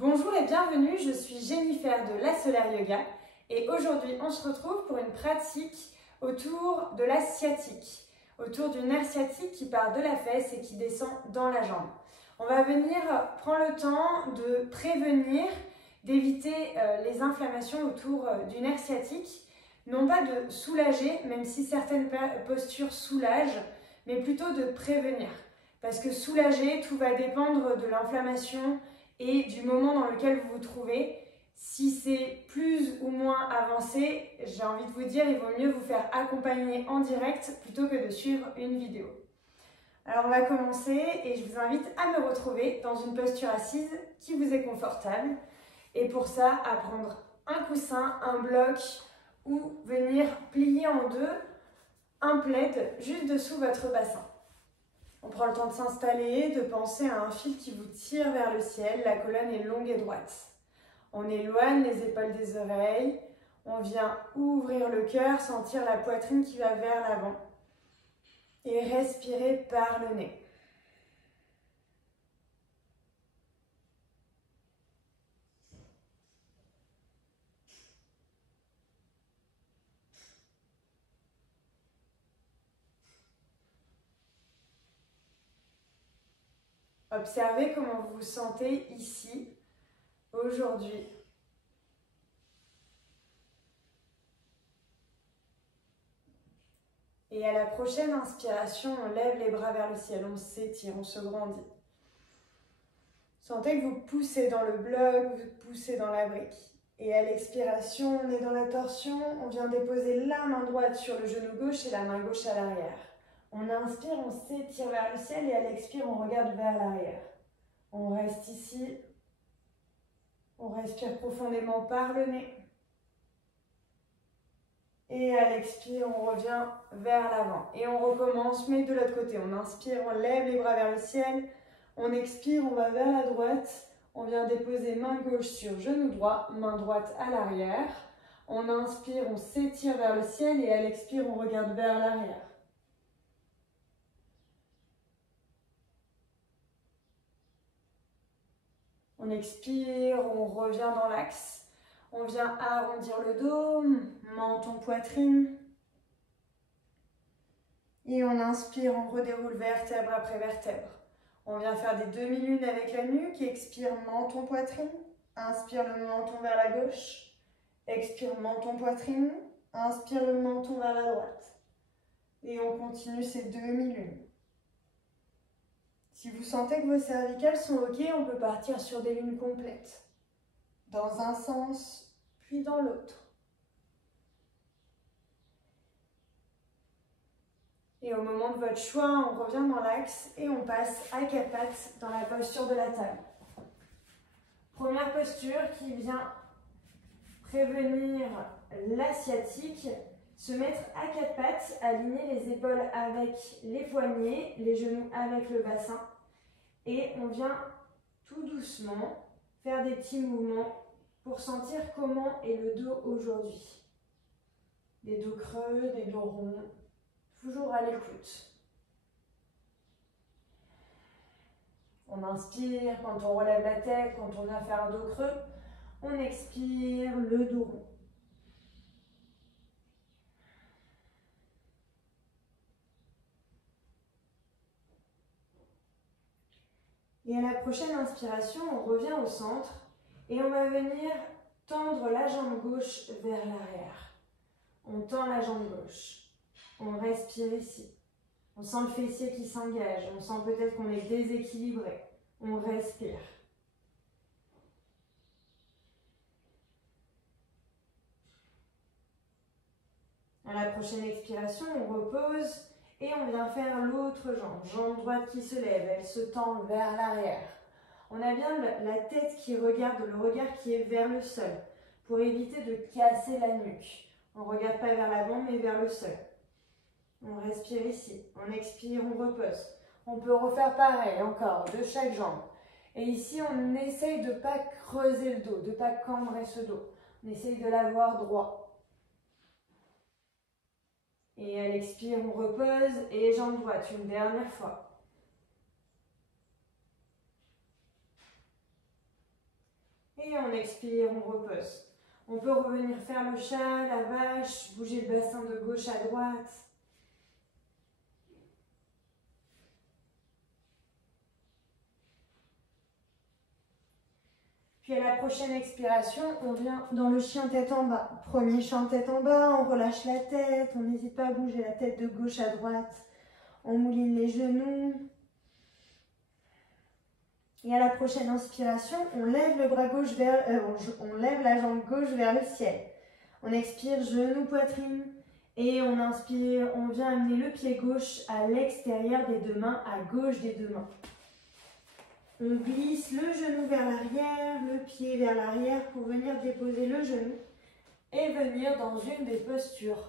Bonjour et bienvenue, je suis Jennifer de La Solaire Yoga et aujourd'hui on se retrouve pour une pratique autour de la sciatique, autour du nerf sciatique qui part de la fesse et qui descend dans la jambe. On va venir prendre le temps de prévenir, d'éviter les inflammations autour du nerf sciatique, non pas de soulager, même si certaines postures soulagent, mais plutôt de prévenir. Parce que soulager, tout va dépendre de l'inflammation et du moment dans lequel vous vous trouvez. Si c'est plus ou moins avancé, j'ai envie de vous dire, il vaut mieux vous faire accompagner en direct plutôt que de suivre une vidéo. Alors on va commencer et je vous invite à me retrouver dans une posture assise qui vous est confortable. Et pour ça, à prendre un coussin, un bloc ou venir plier en deux un plaid juste dessous votre bassin. On prend le temps de s'installer, de penser à un fil qui vous tire vers le ciel, la colonne est longue et droite. On éloigne les épaules des oreilles, on vient ouvrir le cœur, sentir la poitrine qui va vers l'avant et respirer par le nez. Observez comment vous vous sentez ici, aujourd'hui. Et à la prochaine inspiration, on lève les bras vers le ciel, on s'étire, on se grandit. Sentez que vous poussez dans le bloc, vous poussez dans la brique. Et à l'expiration, on est dans la torsion, on vient déposer la main droite sur le genou gauche et la main gauche à l'arrière. On inspire, on s'étire vers le ciel et à l'expire, on regarde vers l'arrière. On reste ici, on respire profondément par le nez. Et à l'expire, on revient vers l'avant. Et on recommence, mais de l'autre côté. On inspire, on lève les bras vers le ciel. On expire, on va vers la droite. On vient déposer main gauche sur genou droit, main droite à l'arrière. On inspire, on s'étire vers le ciel et à l'expire, on regarde vers l'arrière. On expire, on revient dans l'axe. On vient arrondir le dos, menton, poitrine. Et on inspire, on redéroule vertèbre après vertèbre. On vient faire des demi-lunes avec la nuque. Expire, menton, poitrine. Inspire le menton vers la gauche. Expire, menton, poitrine. Inspire le menton vers la droite. Et on continue ces demi-lunes. Si vous sentez que vos cervicales sont OK, on peut partir sur des lunes complètes. Dans un sens, puis dans l'autre. Et au moment de votre choix, on revient dans l'axe et on passe à quatre pattes dans la posture de la table. Première posture qui vient prévenir la sciatique. Se mettre à quatre pattes, aligner les épaules avec les poignets, les genoux avec le bassin. Et on vient tout doucement faire des petits mouvements pour sentir comment est le dos aujourd'hui. Des dos creux, des dos ronds, toujours à l'écoute. On inspire quand on relève la tête, quand on a fait un dos creux. On expire, le dos rond. Et à la prochaine inspiration, on revient au centre et on va venir tendre la jambe gauche vers l'arrière. On tend la jambe gauche. On respire ici. On sent le fessier qui s'engage. On sent peut-être qu'on est déséquilibré. On respire. À la prochaine expiration, on repose. Et on vient faire l'autre jambe, jambe droite qui se lève, elle se tend vers l'arrière. On a bien la tête qui regarde, le regard qui est vers le sol, pour éviter de casser la nuque. On ne regarde pas vers l'avant, mais vers le sol. On respire ici, on expire, on repose. On peut refaire pareil, encore, de chaque jambe. Et ici, on essaye de ne pas creuser le dos, de ne pas cambrer ce dos. On essaye de l'avoir droit. Et à l'expire, on repose et jambe droite une dernière fois. Et on expire, on repose. On peut revenir faire le chat, la vache, bouger le bassin de gauche à droite. Puis à la prochaine expiration, on vient dans le chien tête en bas. Premier chien tête en bas, on relâche la tête, on n'hésite pas à bouger la tête de gauche à droite. On mouline les genoux. Et à la prochaine inspiration, on lève le bras gauche vers, on lève la jambe gauche vers le ciel. On expire, genou, poitrine. Et on inspire, on vient amener le pied gauche à l'extérieur des deux mains, à gauche des deux mains. On glisse le genou vers l'arrière, le pied vers l'arrière pour venir déposer le genou et venir dans une des postures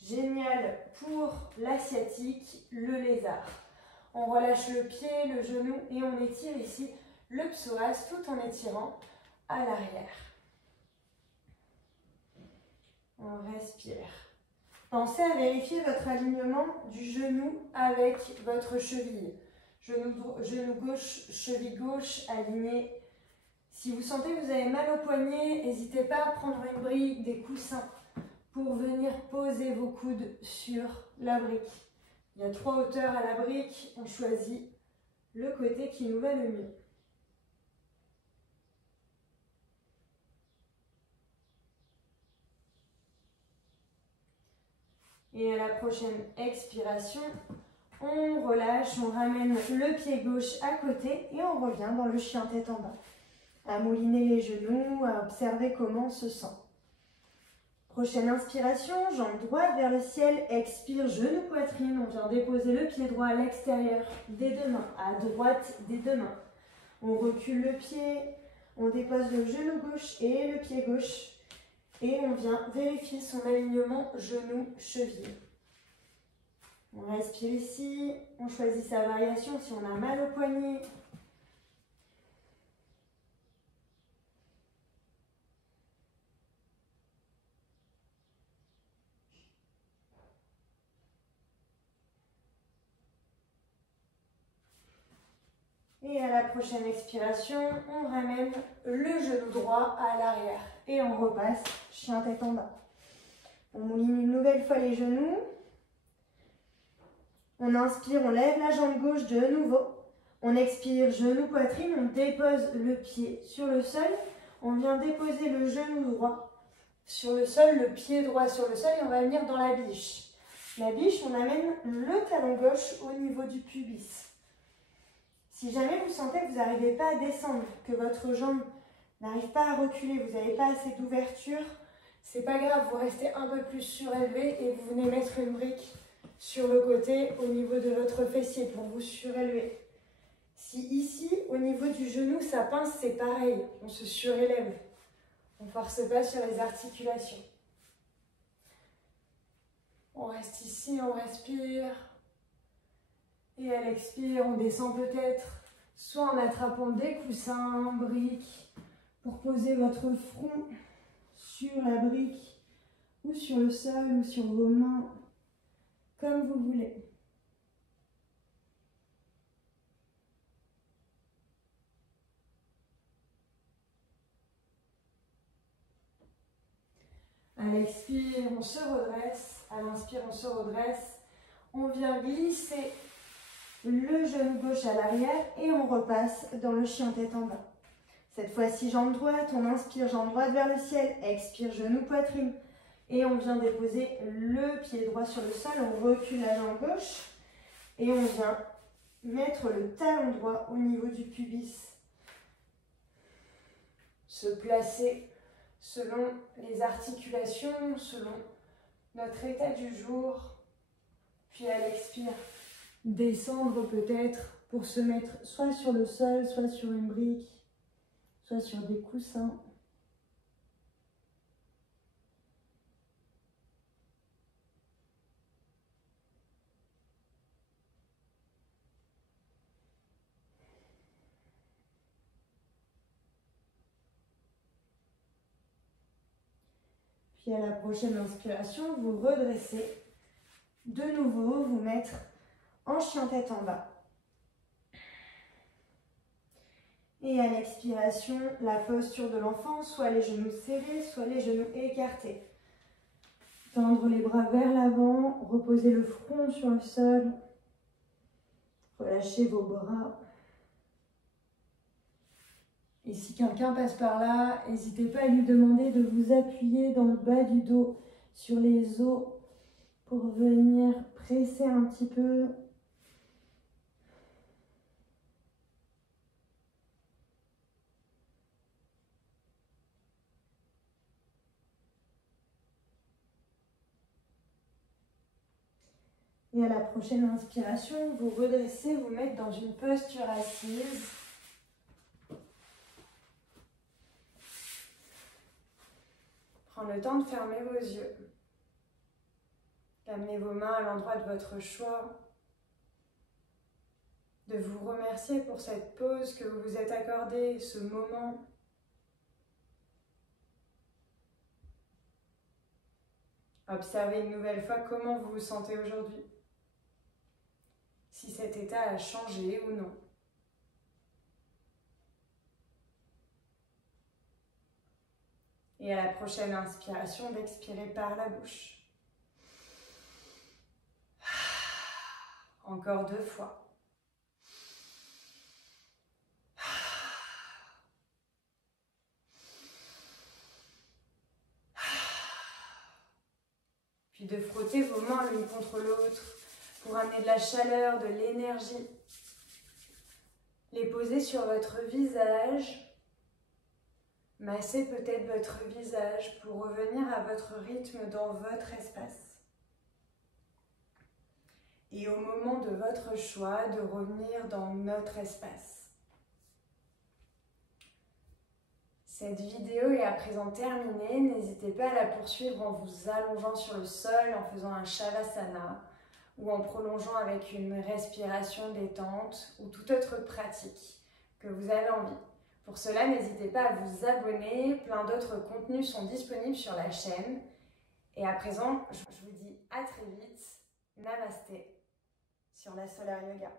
géniales pour l'asiatique, le lézard. On relâche le pied, le genou et on étire ici le psoas tout en étirant à l'arrière. On respire. Pensez à vérifier votre alignement du genou avec votre cheville. Genou gauche, cheville gauche, aligné. Si vous sentez que vous avez mal au poignet, n'hésitez pas à prendre une brique, des coussins pour venir poser vos coudes sur la brique. Il y a 3 hauteurs à la brique, on choisit le côté qui nous va le mieux. Et à la prochaine expiration, on relâche, on ramène le pied gauche à côté et on revient dans le chien tête en bas. À mouliner les genoux, à observer comment on se sent. Prochaine inspiration, jambe droite vers le ciel, expire, genou, poitrine. On vient déposer le pied droit à l'extérieur des deux mains, à droite des deux mains. On recule le pied, on dépose le genou gauche et le pied gauche. Et on vient vérifier son alignement genou-cheville. On respire ici, on choisit sa variation si on a mal au poignet. Et à la prochaine expiration, on ramène le genou droit à l'arrière. Et on repasse chien tête en bas. On mouline une nouvelle fois les genoux. On inspire, on lève la jambe gauche de nouveau. On expire, genou, poitrine. On dépose le pied sur le sol. On vient déposer le genou droit sur le sol, le pied droit sur le sol. Et on va venir dans la biche. La biche, on amène le talon gauche au niveau du pubis. Si jamais vous sentez que vous n'arrivez pas à descendre, que votre jambe n'arrive pas à reculer, vous n'avez pas assez d'ouverture, c'est pas grave, vous restez un peu plus surélevé et vous venez mettre une brique sur le côté au niveau de votre fessier pour vous surélever. Si ici, au niveau du genou, ça pince, c'est pareil, on se surélève. On ne force pas sur les articulations. On reste ici, on respire. Et à l'expire, on descend peut-être, soit en attrapant des coussins, briques, pour poser votre front sur la brique, ou sur le sol, ou sur vos mains, comme vous voulez. À l'expire, on se redresse. À l'inspire, on se redresse. On vient glisser le genou gauche à l'arrière et on repasse dans le chien tête en bas. Cette fois-ci, jambe droite, on inspire, jambe droite vers le ciel, expire, genou, poitrine. Et on vient déposer le pied droit sur le sol, on recule la jambe gauche et on vient mettre le talon droit au niveau du pubis. Se placer selon les articulations, selon notre état du jour. Puis à l'expire, descendre peut-être pour se mettre soit sur le sol, soit sur une brique, soit sur des coussins. Puis à la prochaine inspiration, vous redressez. De nouveau, vous mettre en chien tête en bas. Et à l'expiration, la posture de l'enfant, soit les genoux serrés, soit les genoux écartés. Tendre les bras vers l'avant, reposez le front sur le sol. Relâchez vos bras. Et si quelqu'un passe par là, n'hésitez pas à lui demander de vous appuyer dans le bas du dos, sur les os, pour venir presser un petit peu. Et à la prochaine inspiration, vous redressez, vous mettez dans une posture assise. Prenez le temps de fermer vos yeux. Amenez vos mains à l'endroit de votre choix. De vous remercier pour cette pause que vous vous êtes accordée, ce moment. Observez une nouvelle fois comment vous vous sentez aujourd'hui. Si cet état a changé ou non. Et à la prochaine inspiration, d'expirer par la bouche. Encore 2 fois. Puis de frotter vos mains l'une contre l'autre pour amener de la chaleur, de l'énergie. Les poser sur votre visage. Massez peut-être votre visage pour revenir à votre rythme dans votre espace. Et au moment de votre choix, de revenir dans notre espace. Cette vidéo est à présent terminée. N'hésitez pas à la poursuivre en vous allongeant sur le sol, en faisant un Shavasana ou en prolongeant avec une respiration détente ou toute autre pratique que vous avez envie. Pour cela, n'hésitez pas à vous abonner. Plein d'autres contenus sont disponibles sur la chaîne. Et à présent, je vous dis à très vite. Namasté sur la Solar Yoga.